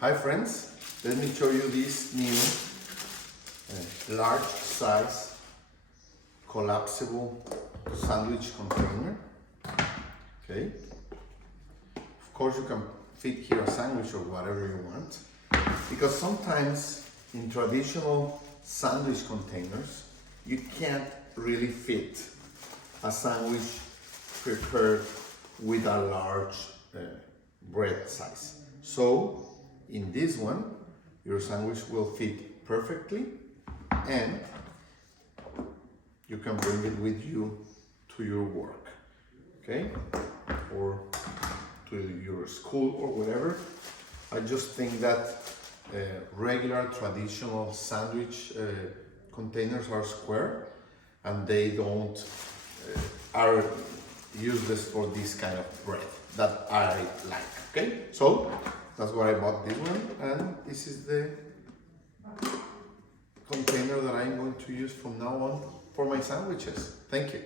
Hi friends, let me show you this new large size collapsible sandwich container. Okay, of course you can fit here a sandwich or whatever you want, because sometimes in traditional sandwich containers you can't really fit a sandwich prepared with a large bread size. So in this one, your sandwich will fit perfectly and you can bring it with you to your work, okay? Or to your school or whatever. I just think that regular traditional sandwich containers are square and they don't are useless for this kind of bread that I like, okay? So that's why I bought this one, and this is the container that I'm going to use from now on for my sandwiches. Thank you.